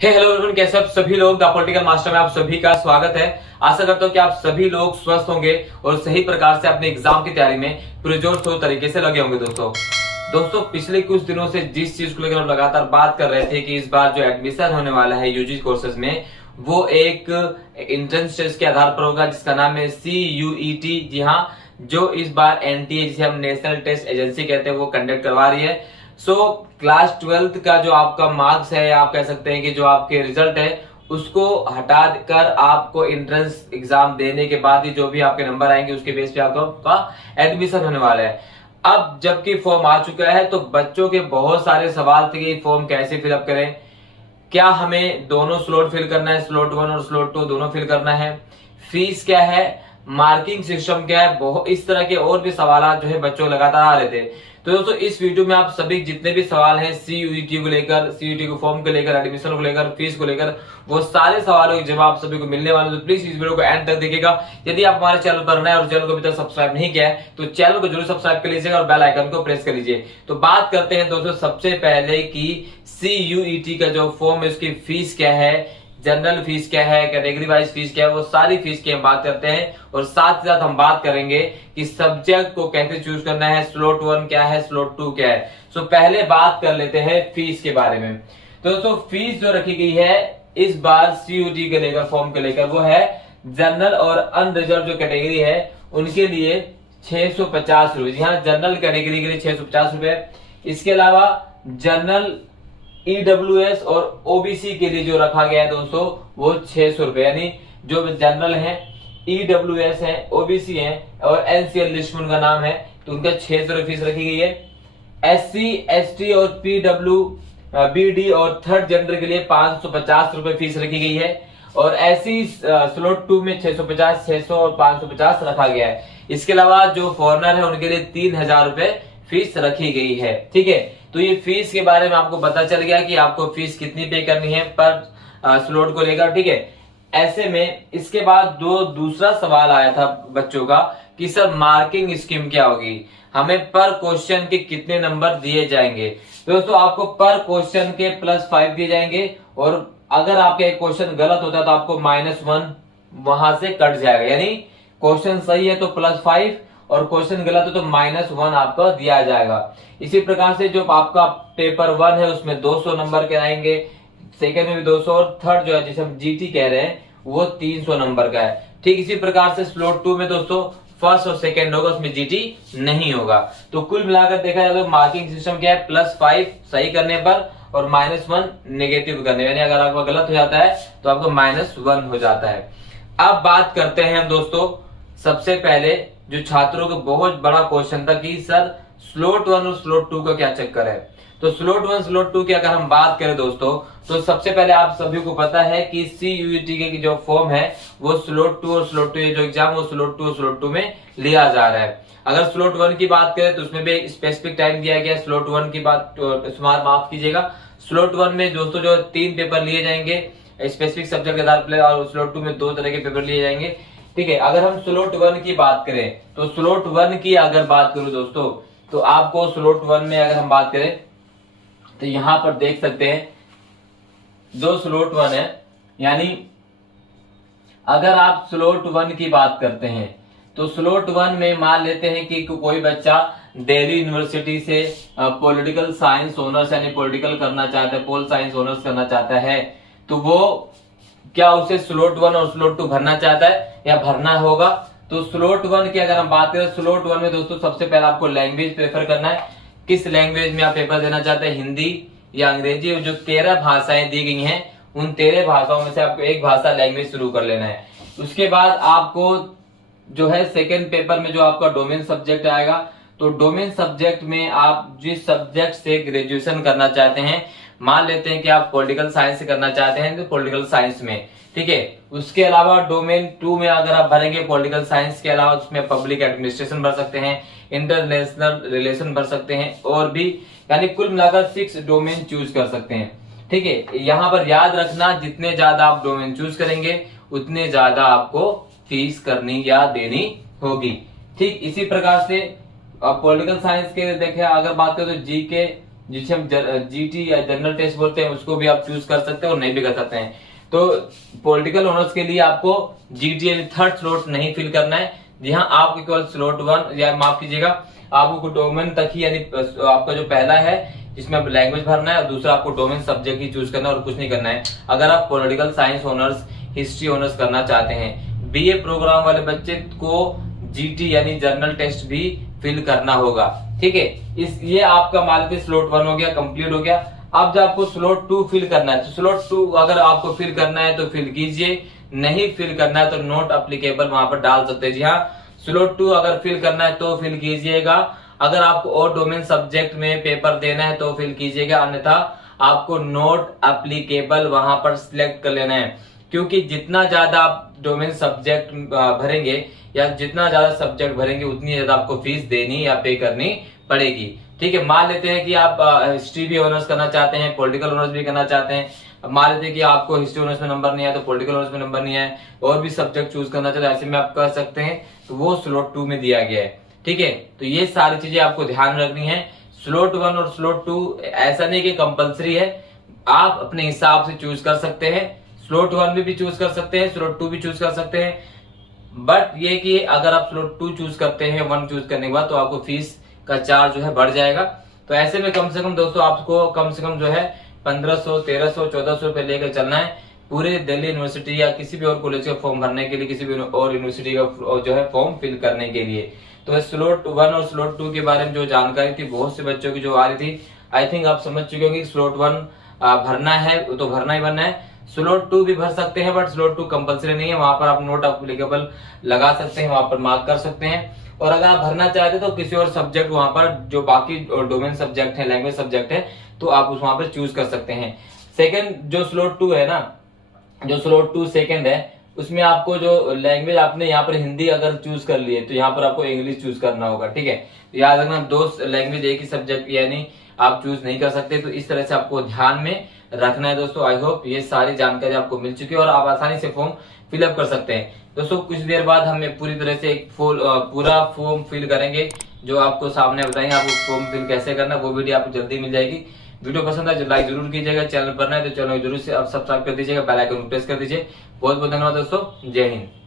Hello everyone, कैसे आप सभी लोग द पॉलिटिकल मास्टर में आप सभी का स्वागत है। आशा करता हूं कि आप सभी लोग स्वस्थ होंगे और सही प्रकार से अपने एग्जाम की तैयारी में पुरजोर शोर तरीके से लगे होंगे। दोस्तों पिछले कुछ दिनों से जिस चीज को लेकर हम लगातार बात कर रहे थे कि इस बार जो एडमिशन होने वाला है यूजी कोर्सेज में वो एक एंट्रेंस टेस्ट के आधार पर होगा जिसका नाम है CUET। जी हाँ, जो इस बार NTA जिसे हम नेशनल टेस्ट एजेंसी कहते हैं वो कंडक्ट करवा रही है। क्लास 12th का जो आपका मार्क्स है, आप कह सकते हैं कि जो आपके रिजल्ट है उसको हटा कर आपको एंट्रेंस एग्जाम देने के बाद ही जो भी आपके नंबर आएंगे उसके बेस पे आपका एडमिशन होने वाला है। अब जबकि फॉर्म आ चुका है तो बच्चों के बहुत सारे सवाल थे कि फॉर्म कैसे फिलअप करें, क्या हमें दोनों स्लॉट फिल करना है, स्लॉट 1 और स्लॉट 2 दोनों फिल करना है, फीस क्या है, मार्किंग सिस्टम क्या है, बहुत इस तरह के और भी सवाल जो है बच्चों लगातार आ रहे थे। तो दोस्तों इस वीडियो में आप सभी जितने भी सवाल हैं CUET को लेकर, CUET को फॉर्म को लेकर, एडमिशन को लेकर, फीस को लेकर, वो सारे सवालों के जवाब सभी को मिलने वाले। तो प्लीज इस वीडियो को एंड तक देखिएगा। यदि आप हमारे चैनल पर नए और चैनल को अभी तक सब्सक्राइब नहीं किया है तो चैनल को जरूर सब्सक्राइब कर लीजिएगा और बेल आइकन को प्रेस कर लीजिए। तो बात करते हैं दोस्तों सबसे पहले कि CUET का जो फॉर्म है उसकी फीस क्या है, जनरल फीस क्या है, कैटेगरी वाइज फीस क्या है, वो सारी फीस की हम बात करते हैं। और साथ ही साथ हम बात करेंगे कि सब्जेक्ट को कैसे चूज करना है, स्लॉट 1 क्या है, स्लॉट 2 क्या है। पहले बात कर लेते हैं फीस के बारे में। तो दोस्तों फीस जो रखी गई है इस बार CUET के लेकर, फॉर्म के लेकर, वो है जनरल और अनरिजर्व जो कैटेगरी है उनके लिए 650 रुपए। जी हाँ, जनरल कैटेगरी के लिए 650 रुपए। इसके अलावा जनरल EWS और OBC के लिए जो रखा गया है दोस्तों वो 600 रुपए, यानी जो जनरल है, EWS है, OBC है और NCL लिस्ट में उनका नाम है तो उनका 600 रुपए फीस रखी गई है। SC ST और PWBD और थर्ड जेंडर के लिए 550 रुपए फीस रखी गई है। और ऐसी स्लॉट 2 में 650, 600 और 550 रखा गया है। इसके अलावा जो फॉरनर है उनके लिए 3000 रुपए फीस रखी गई है। ठीक है, तो ये फीस के बारे में आपको पता चल गया कि आपको फीस कितनी पे करनी है पर स्लॉट को लेकर। ठीक है, ऐसे में इसके बाद दूसरा सवाल आया था बच्चों का कि सर मार्किंग स्कीम क्या होगी, हमें पर क्वेश्चन के कितने नंबर दिए जाएंगे। दोस्तों आपको पर क्वेश्चन के +5 दिए जाएंगे और अगर आपका एक क्वेश्चन गलत होता है तो आपको -1 वहां से कट जाएगा, यानी क्वेश्चन सही है तो +5 और क्वेश्चन गलत है तो -1 आपको दिया जाएगा। इसी प्रकार से जो आपका पेपर 1 है उसमें 200 नंबर के आएंगे, सेकंड में भी 200 और थर्ड जो है जिसे हम GT कह रहे हैं वो 300 नंबर का है। ठीक इसी प्रकार से स्लॉट 2 में दोस्तों फर्स्ट और सेकंड होगा, उसमें GT नहीं होगा। तो कुल मिलाकर देखा जाए तो मार्किंग सिस्टम क्या है, +5 सही करने पर और -1 नेगेटिव करने, यानी अगर आपका गलत हो जाता है तो आपको -1 हो जाता है। अब बात करते हैं हम दोस्तों, सबसे पहले जो छात्रों को बहुत बड़ा क्वेश्चन था कि सर स्लॉट 1 और स्लॉट 2 का क्या चक्कर है। तो स्लॉट 1 स्लॉट 2 की अगर हम बात करें दोस्तों तो सबसे पहले आप सभी को पता है कि CUET की जो फॉर्म है वो स्लॉट 2 और स्लॉट 2 जो एग्जाम वो स्लॉट 2 और स्लॉट 2 में लिया जा रहा है। अगर स्लॉट 1 की बात करें तो उसमें भी स्पेसिफिक टाइम दिया गया है। स्लॉट 1 की बात माफ कीजिएगा, स्लॉट 1 में दोस्तों जो 3 पेपर लिए जाएंगे स्पेसिफिक सब्जेक्ट के आधार पर और स्लॉट 2 में 2 तरह के पेपर लिए जाएंगे। ठीक है, अगर हम स्लॉट 1 की बात करें तो स्लॉट 1 की अगर बात करूं दोस्तों तो आपको स्लॉट 1 में अगर हम बात करें तो यहां पर देख सकते हैं जो स्लॉट 1 है, यानी अगर आप स्लॉट 1 की बात करते हैं तो स्लॉट 1 में मान लेते हैं कि कोई बच्चा दिल्ली यूनिवर्सिटी से पॉलिटिकल साइंस ऑनर्स यानी पॉलिटिकल करना चाहता है, पोल साइंस ऑनर्स करना चाहता है, तो वो क्या उसे स्लॉट 1 और स्लॉट 2 भरना चाहता है या भरना होगा। तो स्लॉट 1 की अगर हम बात करें, स्लॉट 1 में दोस्तों सबसे पहले आपको लैंग्वेज प्रेफर करना है, किस लैंग्वेज में आप पेपर देना चाहते हैं, हिंदी या अंग्रेजी। जो 13 भाषाएं दी गई हैं उन 13 भाषाओं में से आपको एक भाषा लैंग्वेज शुरू कर लेना है। उसके बाद आपको जो है सेकेंड पेपर में जो आपका डोमेन सब्जेक्ट आएगा, तो डोमेन सब्जेक्ट में आप जिस सब्जेक्ट से ग्रेजुएशन करना चाहते हैं, मान लेते हैं कि आप पॉलिटिकल साइंस से करना चाहते हैं तो पॉलिटिकल साइंस में, ठीक है। उसके अलावा डोमेन 2 में अगर आप भरेंगे पॉलिटिकल साइंस के अलावा उसमें पब्लिक एडमिनिस्ट्रेशन भर सकते हैं, इंटरनेशनल रिलेशन भर सकते हैं और भी, यानी कुल मिलाकर 6 डोमेन चूज कर सकते हैं। ठीक है, यहाँ पर याद रखना जितने ज्यादा आप डोमेन चूज करेंगे उतने ज्यादा आपको फीस करनी या देनी होगी। ठीक इसी प्रकार से पॉलिटिकल साइंस के देखें अगर बात करें तो जीके जिसे हम जीटी या जनरल टेस्ट बोलते हैं, उसको भी आप चूज कर सकते हैं और नहीं भी कर सकते हैं। तो पॉलिटिकल ऑनर्स के लिए आपको जीटी यानी थर्ड स्लॉट नहीं फिल करना है। जी हाँ, आपको केवल स्लॉट 1 या माफ कीजिएगा, आपको डोमेन तक ही, यानी आपका जो पहला है जिसमें आप लैंग्वेज भरना है और दूसरा आपको डोमेन सब्जेक्ट ही चूज करना है और कुछ नहीं करना है। अगर आप political science honours, history honours करना चाहते हैं, बीए प्रोग्राम वाले बच्चे को जीटी यानी जर्नल टेस्ट भी फिल करना होगा। ठीक है, ये आपका मान लीजिए स्लॉट 1 हो गया, कंप्लीट हो गया। अब जब आपको स्लॉट 2 फिल करना है, तो स्लॉट 2 अगर आपको फिल करना है तो फिल कीजिए, नहीं फिल करना है तो नॉट अप्लीकेबल वहां पर डाल सकते हैं। जी हाँ, स्लॉट 2 अगर फिल करना है तो फिल कीजिएगा। अगर आपको और डोमेन सब्जेक्ट में पेपर देना है तो फिल कीजिएगा, अन्यथा आपको नॉट अप्लीकेबल वहां पर सिलेक्ट कर लेना है। क्योंकि जितना ज्यादा आप डोमेन सब्जेक्ट भरेंगे या जितना ज्यादा सब्जेक्ट भरेंगे उतनी ज्यादा आपको फीस देनी या पे करनी पड़ेगी। ठीक है, मान लेते हैं कि आप हिस्ट्री भी ऑनर्स करना चाहते हैं, पॉलिटिकल ऑनर्स भी करना चाहते हैं। मान लेते हैं कि आपको हिस्ट्री ऑनर्स में नंबर नहीं है तो पॉलिटिकल ऑनर्स में नंबर नहीं है, और भी सब्जेक्ट चूज करना चाहते हैं, ऐसे में आप कर सकते हैं। तो वो स्लॉट 2 में दिया गया है। ठीक है, तो ये सारी चीजें आपको ध्यान रखनी है। स्लॉट 1 और स्लॉट 2 ऐसा नहीं कि कंपलसरी है, आप अपने हिसाब से चूज कर सकते हैं। स्लॉट 1 भी चूज कर सकते हैं, स्लॉट 2 भी चूज कर सकते हैं। बट ये कि अगर आप स्लॉट 2 चूज करते हैं 1 चूज करने के बाद, तो आपको फीस का चार्ज जो है बढ़ जाएगा। तो ऐसे में कम से कम दोस्तों आपको कम से कम जो है 1500, 1300, 1400 रुपए लेकर चलना है पूरे दिल्ली यूनिवर्सिटी या किसी भी और कॉलेज का फॉर्म भरने के लिए, किसी भी और यूनिवर्सिटी का जो है फॉर्म फिल करने के लिए। तो स्लॉट 1 और स्लॉट 2 के बारे में जो जानकारी थी बहुत से बच्चों की जो आ रही थी, आई थिंक आप समझ चुके होंगे। स्लॉट 1 भरना है तो भरना ही भरना है। स्लॉट 2 भी भर सकते हैं, बट स्लॉट 2 कंपलसरी नहीं है, वहां पर आप नोट अप्लीकेबल लगा सकते हैं, वहां पर मार्क कर सकते हैं। और अगर आप भरना चाहते हैं तो किसी और सब्जेक्ट वहां पर जो बाकी डोमेन सब्जेक्ट है, लैंग्वेज सब्जेक्ट है, तो आप उस वहां पर चूज कर सकते हैं। सेकंड जो स्लॉट 2 है ना, जो स्लॉट 2 सेकंड है, उसमें आपको जो लैंग्वेज आपने यहाँ पर हिंदी अगर चूज कर लिए तो यहाँ पर आपको इंग्लिश चूज करना होगा। ठीक है, याद रखना 2 लैंग्वेज एक ही सब्जेक्ट यानी आप चूज नहीं कर सकते। तो इस तरह से आपको ध्यान में रखना है दोस्तों। आई होप ये सारी जानकारी आपको मिल चुकी है और आप आसानी से फॉर्म फिलअप कर सकते हैं। दोस्तों कुछ देर बाद हम पूरी तरह से एक पूरा फॉर्म फिल करेंगे, जो आपको सामने बताएंगे आपको फॉर्म फिल कैसे करना, वो वीडियो आपको जल्दी मिल जाएगी। वीडियो पसंद आए तो लाइक जरूर कीजिएगा, चैनल पर नए तो चैनल जरूर से आप सब्सक्राइब कर दीजिएगा, बेल आइकन प्रेस कर दीजिए। बहुत बहुत धन्यवाद दोस्तों, जय हिंद।